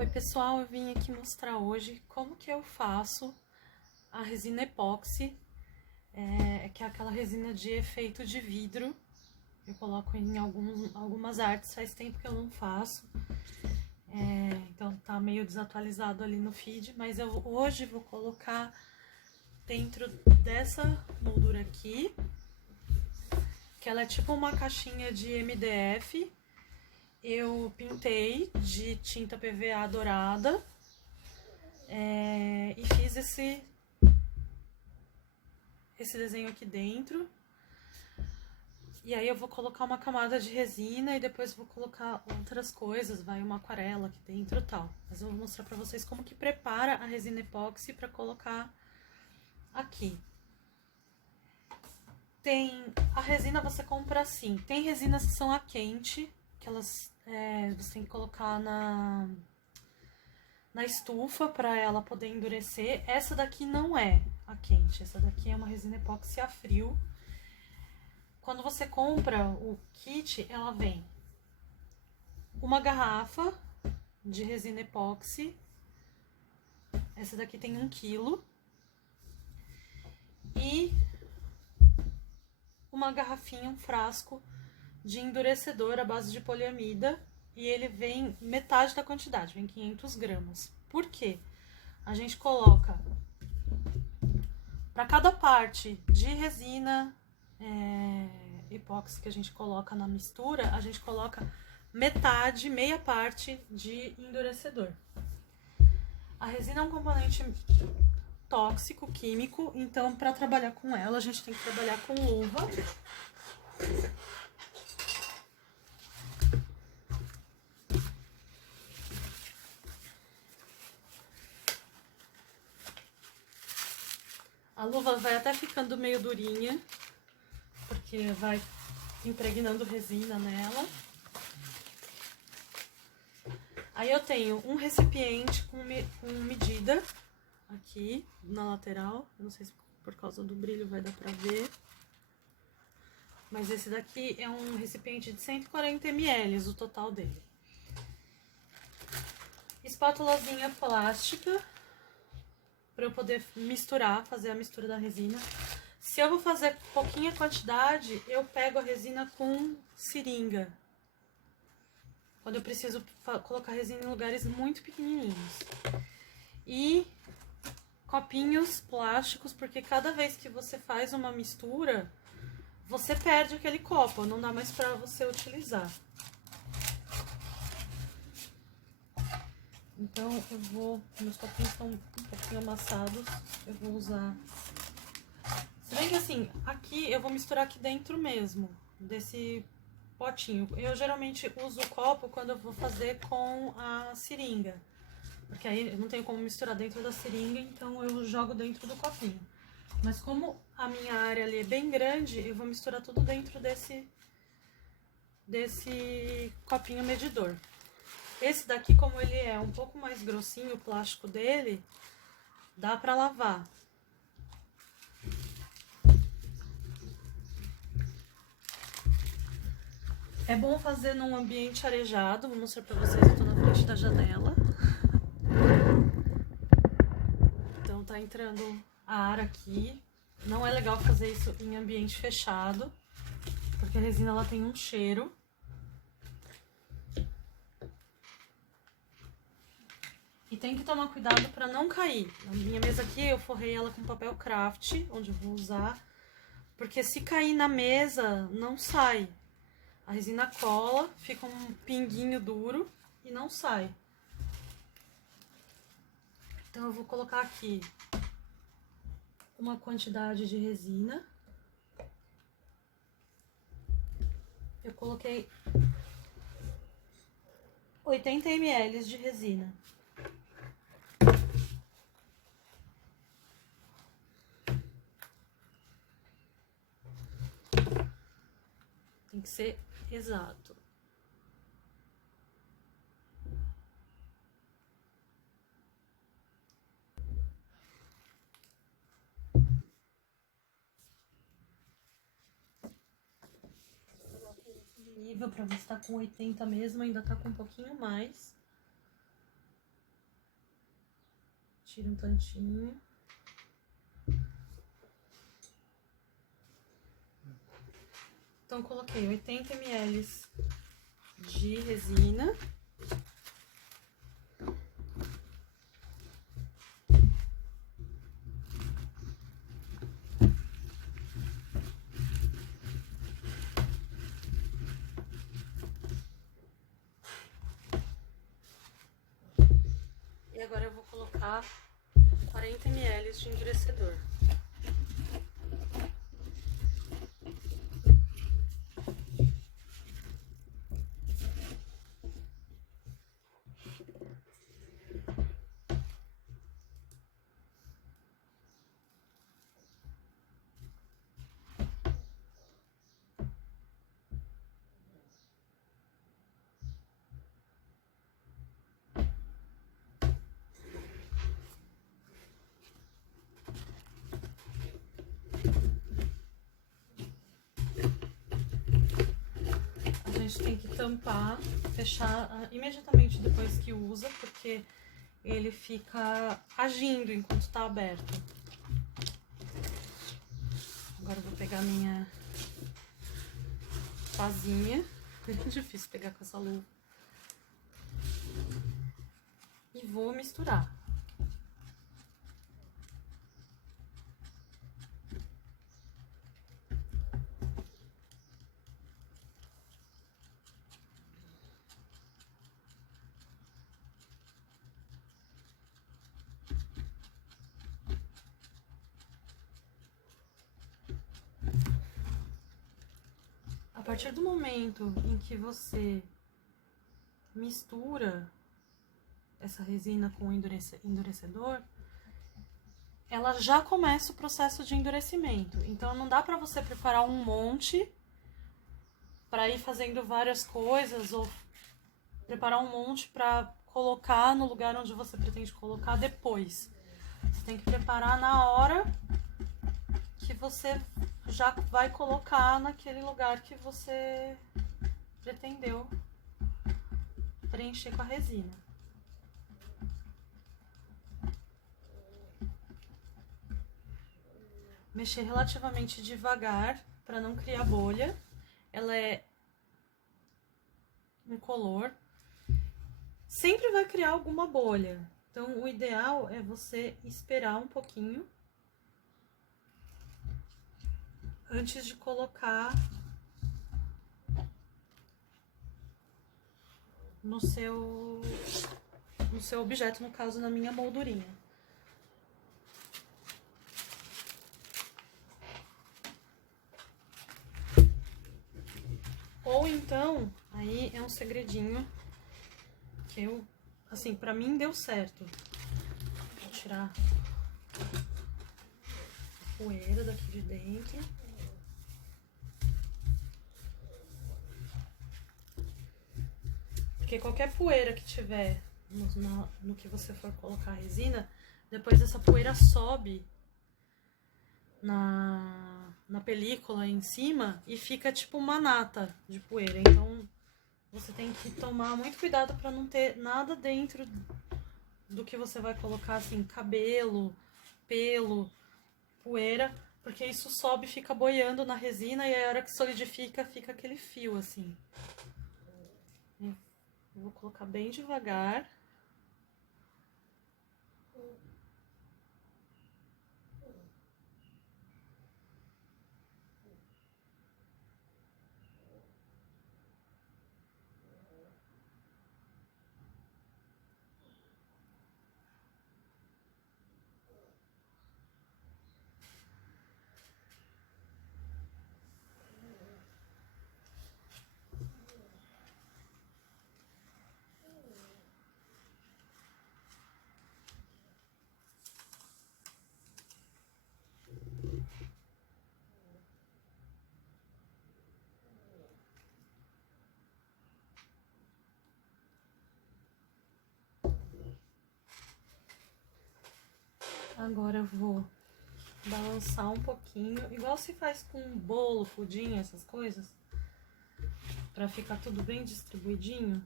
Oi pessoal, eu vim aqui mostrar hoje como que eu faço a resina epóxi, que é aquela resina de efeito de vidro. Eu coloco em algumas artes, faz tempo que eu não faço, então tá meio desatualizado ali no feed, mas eu hoje vou colocar dentro dessa moldura aqui, que ela é tipo uma caixinha de MDF. Eu pintei de tinta PVA dourada e fiz esse desenho aqui dentro. E aí eu vou colocar uma camada de resina e depois vou colocar outras coisas, vai uma aquarela aqui dentro e tal. Mas eu vou mostrar pra vocês como que prepara a resina epóxi pra colocar aqui. A resina você compra assim, tem resinas que são a quente, que elas você tem que colocar na estufa para ela poder endurecer. Essa daqui não é a quente, essa daqui é uma resina epóxi a frio. Quando você compra o kit, ela vem uma garrafa de resina epóxi, essa daqui tem 1 quilo, e uma garrafinha, um frasco de endurecedor à base de poliamida, e ele vem metade da quantidade, vem 500 gramas. Por quê? A gente coloca para cada parte de resina epóxi que a gente coloca na mistura, a gente coloca metade, meia parte de endurecedor. A resina é um componente tóxico, químico, então para trabalhar com ela a gente tem que trabalhar com luva. A luva vai até ficando meio durinha, porque vai impregnando resina nela. Aí eu tenho um recipiente com medida aqui na lateral. Eu não sei se por causa do brilho vai dar pra ver. Mas esse daqui é um recipiente de 140 ml, o total dele. Espátulazinha plástica, para eu poder misturar, fazer a mistura da resina. Se eu vou fazer pouquinha quantidade, eu pego a resina com seringa. Quando eu preciso colocar resina em lugares muito pequenininhos. E copinhos plásticos, porque cada vez que você faz uma mistura, você perde aquele copo, não dá mais pra você utilizar. Então meus copinhos estão um pouquinho amassados, eu vou usar. Se bem que assim, aqui eu vou misturar aqui dentro mesmo, desse potinho. Eu geralmente uso o copo quando eu vou fazer com a seringa, porque aí eu não tenho como misturar dentro da seringa, então eu jogo dentro do copinho. Mas como a minha área ali é bem grande, eu vou misturar tudo dentro desse copinho medidor. Esse daqui, como ele é um pouco mais grossinho, o plástico dele, dá pra lavar. É bom fazer num ambiente arejado. Vou mostrar pra vocês, eu tô na frente da janela. Então tá entrando ar aqui. Não é legal fazer isso em ambiente fechado, porque a resina ela tem um cheiro. E tem que tomar cuidado pra não cair. A minha mesa aqui eu forrei ela com papel craft, onde eu vou usar, porque se cair na mesa não sai. A resina cola, fica um pinguinho duro e não sai. Então eu vou colocar aqui uma quantidade de resina. Eu coloquei 80 ml de resina. Tem que ser exato. Nível para ver se tá com 80 mesmo, ainda tá com um pouquinho mais. Tira um tantinho. Então, coloquei 80 ml de resina. E agora eu vou colocar 40 ml de endurecedor. A gente tem que tampar, fechar imediatamente depois que usa, porque ele fica agindo enquanto tá aberto. Agora eu vou pegar minha pazinha. É difícil pegar com essa luva. E vou misturar. A partir do momento em que você mistura essa resina com o endurecedor, ela já começa o processo de endurecimento. Então, não dá pra você preparar um monte pra ir fazendo várias coisas ou preparar um monte pra colocar no lugar onde você pretende colocar depois. Você tem que preparar na hora que você já vai colocar naquele lugar que você pretendeu preencher com a resina. Mexer relativamente devagar para não criar bolha. Ela é incolor. Sempre vai criar alguma bolha. Então, o ideal é você esperar um pouquinho antes de colocar no seu objeto, no caso, na minha moldurinha. Ou então, aí é um segredinho que eu, assim, pra mim deu certo. Vou tirar a poeira daqui de dentro. Porque qualquer poeira que tiver no que você for colocar a resina, depois essa poeira sobe na película em cima e fica tipo uma nata de poeira. Então você tem que tomar muito cuidado para não ter nada dentro do que você vai colocar, assim, cabelo, pelo, poeira, porque isso sobe e fica boiando na resina e a hora que solidifica fica aquele fio assim. Eu vou colocar bem devagar. Agora eu vou balançar um pouquinho, igual se faz com bolo, pudim, essas coisas, pra ficar tudo bem distribuidinho.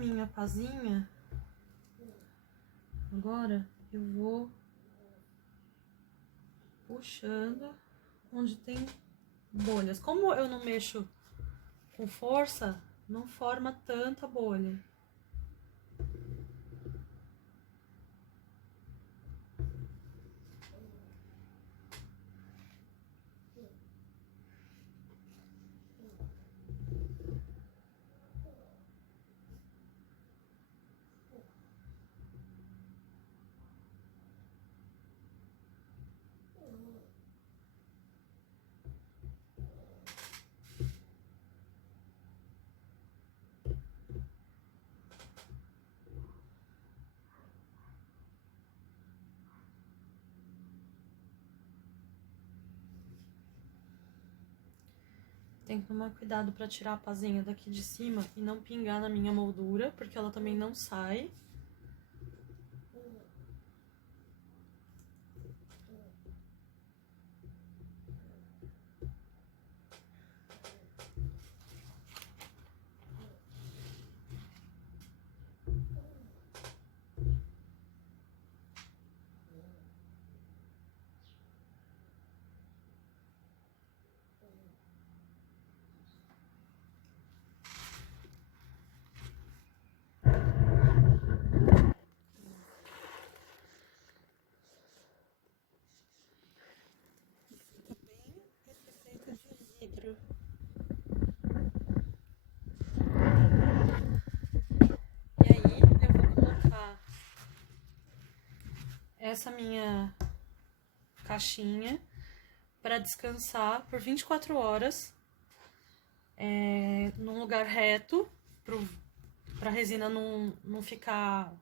minha pazinha, agora eu vou puxando onde tem bolhas. Como eu não mexo com força, não forma tanta bolha. Tem que tomar cuidado para tirar a pazinha daqui de cima e não pingar na minha moldura, porque ela também não sai. E aí eu vou colocar essa minha caixinha para descansar por 24 horas num lugar reto, para a resina não ficar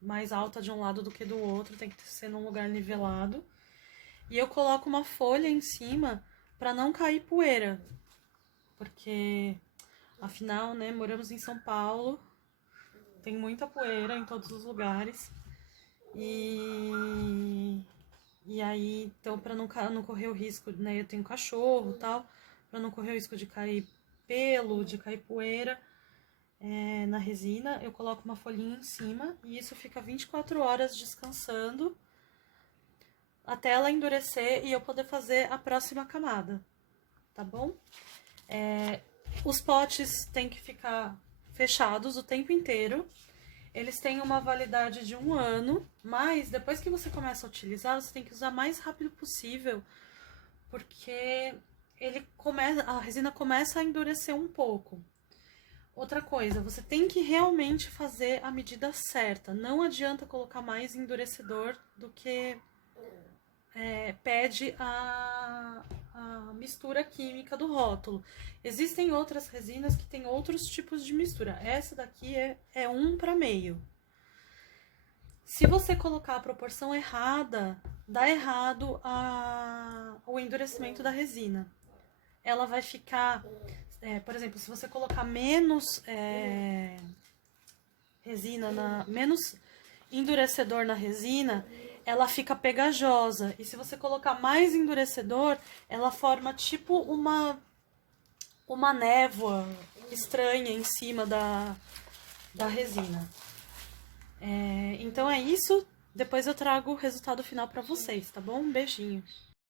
mais alta de um lado do que do outro, tem que ser num lugar nivelado. E eu coloco uma folha em cima para não cair poeira, porque afinal, né, moramos em São Paulo, tem muita poeira em todos os lugares. E aí, então, para não correr o risco, né, eu tenho cachorro e tal, para não correr o risco de cair pelo, de cair poeira na resina, eu coloco uma folhinha em cima e isso fica 24 horas descansando até ela endurecer e eu poder fazer a próxima camada, tá bom? Os potes têm que ficar fechados o tempo inteiro. Eles têm uma validade de 1 ano, mas depois que você começa a utilizar, você tem que usar o mais rápido possível, porque a resina começa a endurecer um pouco. Outra coisa, você tem que realmente fazer a medida certa. Não adianta colocar mais endurecedor do que pede a mistura química do rótulo. Existem outras resinas que têm outros tipos de mistura. Essa daqui é 1 para meio. Se você colocar a proporção errada, dá errado o endurecimento da resina. Ela vai ficar, por exemplo, se você colocar menos menos endurecedor na resina, ela fica pegajosa. E se você colocar mais endurecedor, ela forma tipo uma névoa estranha em cima da resina. Então é isso. Depois eu trago o resultado final pra vocês, tá bom? Um beijinho.